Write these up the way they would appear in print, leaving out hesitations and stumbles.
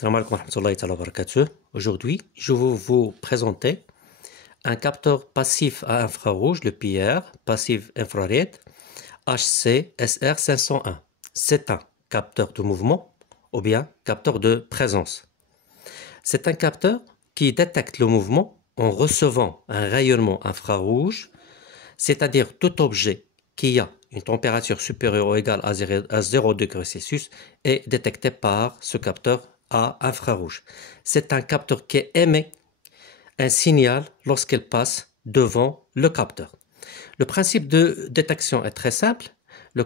Salam alaikum wa rahmatullahi wa barakatuh. Aujourd'hui, je vais vous présenter un capteur passif à infrarouge, le PR, passif infrared, HC SR501. C'est un capteur de mouvement ou bien capteur de présence. C'est un capteur qui détecte le mouvement en recevant un rayonnement infrarouge, c'est-à-dire tout objet qui a une température supérieure ou égale à 0 degré Celsius est détecté par ce capteur à infrarouge. C'est un capteur qui émet un signal lorsqu'il passe devant le capteur. Le principe de détection est très simple. Le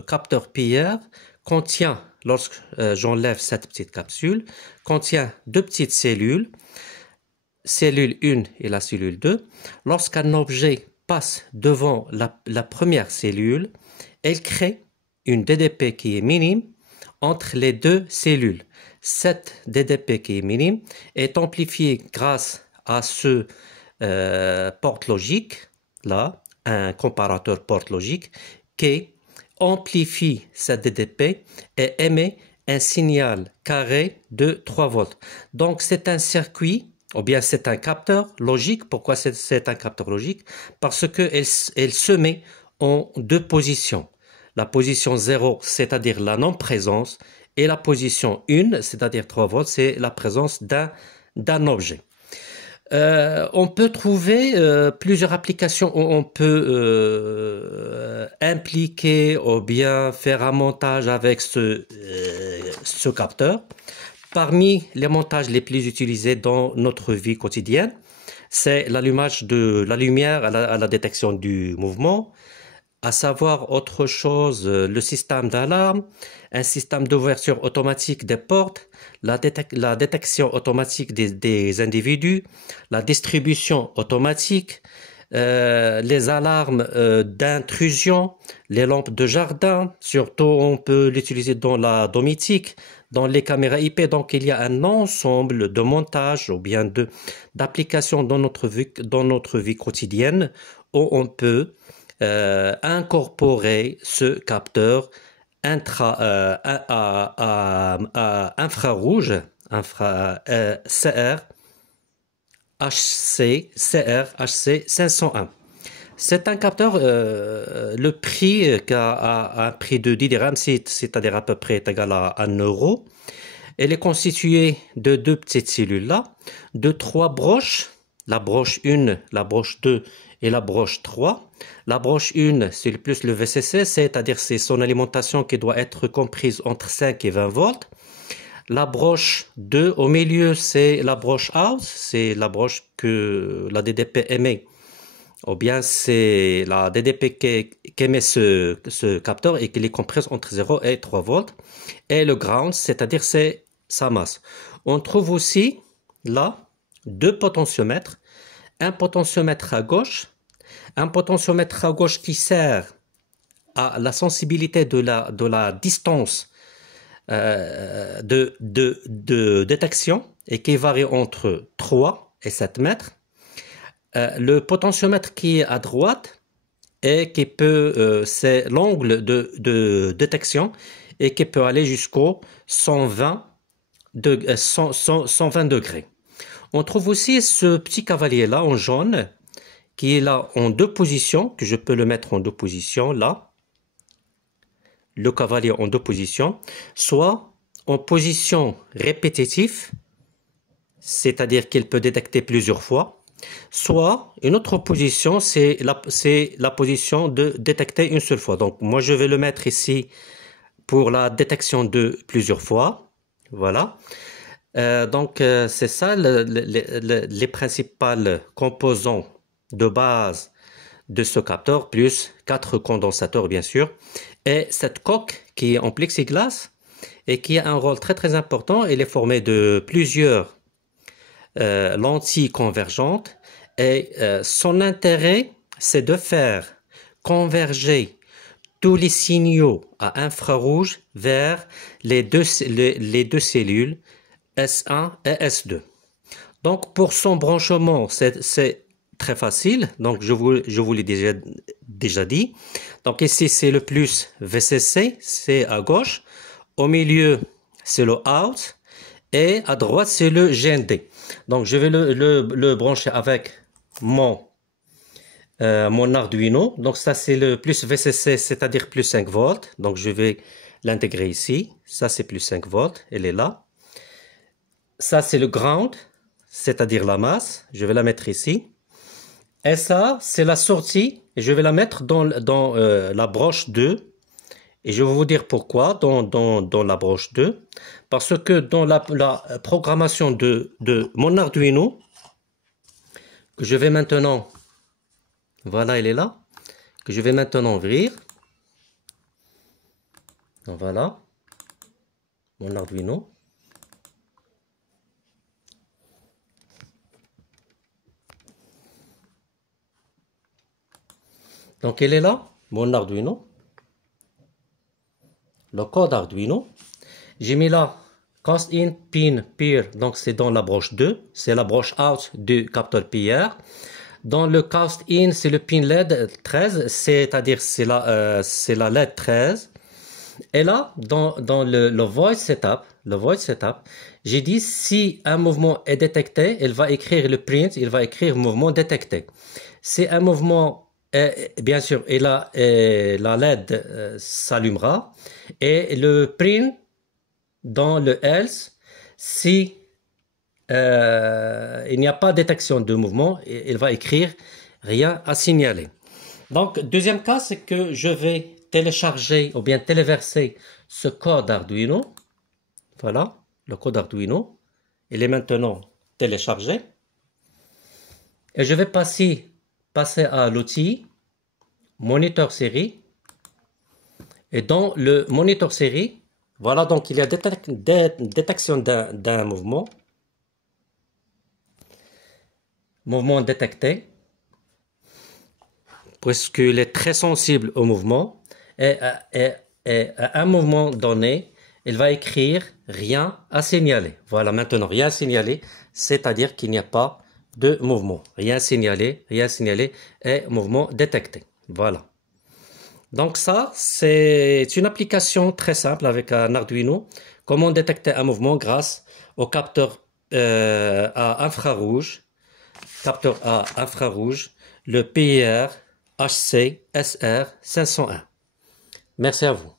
capteur PR contient, lorsque j'enlève cette petite capsule, contient deux petites cellules, cellule 1 et la cellule 2. Lorsqu'un objet passe devant la première cellule, elle crée une DDP qui est minime entre les deux cellules. Cette DDP qui est minime est amplifiée grâce à ce porte logique, là, un comparateur porte logique, qui amplifie cette DDP et émet un signal carré de 3 volts. Donc c'est un circuit, ou bien c'est un capteur logique. Pourquoi c'est un capteur logique? Parce qu'elle se met en deux positions. La position 0, c'est-à-dire la non-présence, et la position 1, c'est-à-dire 3 volts, c'est la présence d'un objet. On peut trouver plusieurs applications où on peut impliquer ou bien faire un montage avec ce capteur. Parmi les montages les plus utilisés dans notre vie quotidienne, c'est l'allumage de la lumière à la détection du mouvement, à savoir autre chose, le système d'alarme, un système d'ouverture automatique des portes, la détection automatique des individus, la distribution automatique, les alarmes d'intrusion, les lampes de jardin, surtout on peut l'utiliser dans la domotique, dans les caméras IP. Donc il y a un ensemble de montages ou bien d'applications dans notre vie quotidienne où on peut incorporer ce capteur infrarouge, HC 501. C'est un capteur, le prix a un prix de 10 dirhams, c'est-à-dire à peu près égal à 1 euro. Elle est constituée de deux petites cellules là, de 3 broches, la broche 1, la broche 2 et la broche 3. La broche 1, c'est plus le VCC, c'est-à-dire c'est son alimentation qui doit être comprise entre 5 et 20 volts. La broche 2, au milieu, c'est la broche out, c'est la broche que la DDP émet. Ou bien c'est la DDP qui émet ce capteur et qui est comprise entre 0 et 3 volts. Et le ground, c'est-à-dire c'est sa masse. On trouve aussi là deux potentiomètres. Un potentiomètre à gauche, qui sert à la sensibilité de la distance de détection et qui varie entre 3 et 7 mètres. Le potentiomètre qui est à droite et qui peut, c'est l'angle de détection et qui peut aller jusqu'au 120 degrés. On trouve aussi ce petit cavalier là en jaune qui est là en deux positions, que je peux le mettre en deux positions là. Le cavalier en deux positions, soit en position répétitive, c'est-à-dire qu'il peut détecter plusieurs fois, soit une autre position, c'est la position de détecter une seule fois. Donc moi je vais le mettre ici pour la détection de plusieurs fois. Voilà. C'est ça les principales composants de base de ce capteur, plus 4 condensateurs bien sûr, et cette coque qui est en plexiglas et qui a un rôle très très important. Elle est formée de plusieurs lentilles convergentes et son intérêt c'est de faire converger tous les signaux à infrarouge vers les deux cellules S1 et S2. Donc pour son branchement, c'est très facile. Donc je vous l'ai déjà dit. Donc ici c'est le plus VCC, c'est à gauche. Au milieu c'est le out. Et à droite, c'est le GND. Donc, je vais le brancher avec mon Arduino. Donc, ça, c'est le plus VCC, c'est-à-dire plus 5 volts. Donc, je vais l'intégrer ici. Ça, c'est plus 5 volts. Elle est là. Ça, c'est le ground, c'est-à-dire la masse. Je vais la mettre ici. Et ça, c'est la sortie. Et je vais la mettre dans la broche 2. Et je vais vous dire pourquoi dans la broche 2. Parce que dans la programmation de mon Arduino, que je vais maintenant, voilà, elle est là, que je vais maintenant ouvrir. Donc voilà, mon Arduino. Donc elle est là, mon Arduino. Le code Arduino. J'ai mis là cast in pin peer, donc c'est dans la broche 2, c'est la broche out du capteur PR. Dans le cast in, c'est le pin LED 13, c'est-à-dire c'est la LED 13. Et là, dans le void setup, j'ai dit si un mouvement est détecté, il va écrire le print, il va écrire mouvement détecté. C'est un mouvement, bien sûr, et la LED s'allumera. Et le print dans le else, si il n'y a pas de détection de mouvement, il va écrire rien à signaler. Donc, deuxième cas, c'est que je vais télécharger ou bien téléverser ce code Arduino. Voilà, le code Arduino. Il est maintenant téléchargé. Et je vais passer à l'outil moniteur série. Et dans le moniteur série, voilà, donc il y a détection d'un mouvement. Mouvement détecté. Puisqu'il est très sensible au mouvement. Et à un moment donné, il va écrire rien à signaler. Voilà, maintenant, rien à signaler, c'est-à-dire qu'il n'y a pas de mouvement. Rien à signaler et mouvement détecté. Voilà. Donc ça, c'est une application très simple avec un Arduino. Comment détecter un mouvement grâce au capteur à infrarouge. Capteur à infrarouge, le PIR HC SR 501. Merci à vous.